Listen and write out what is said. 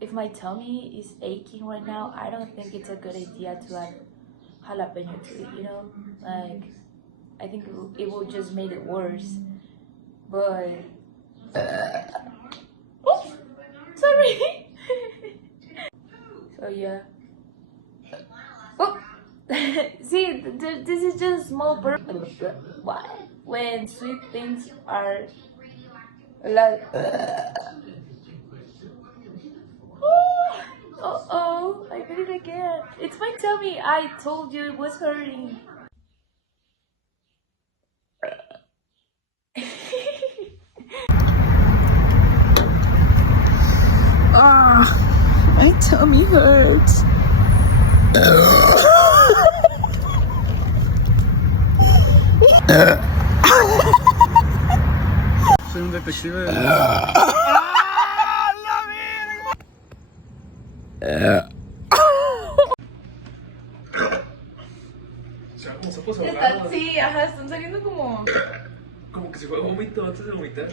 if my tummy is aching right now, I don't think it's a good idea to add jalapeno to it, you know? Like, I think it will just make it worse. But oops, sorry. So yeah. Oh, see, this is just a small burp. Why? When sweet things are a lot. Oh, I did it again. It's my tummy. I told you it was hurting. My tummy hurts. Soy un detective. Sí, ajá, están saliendo como... Como que se fue vómito antes de vomitar.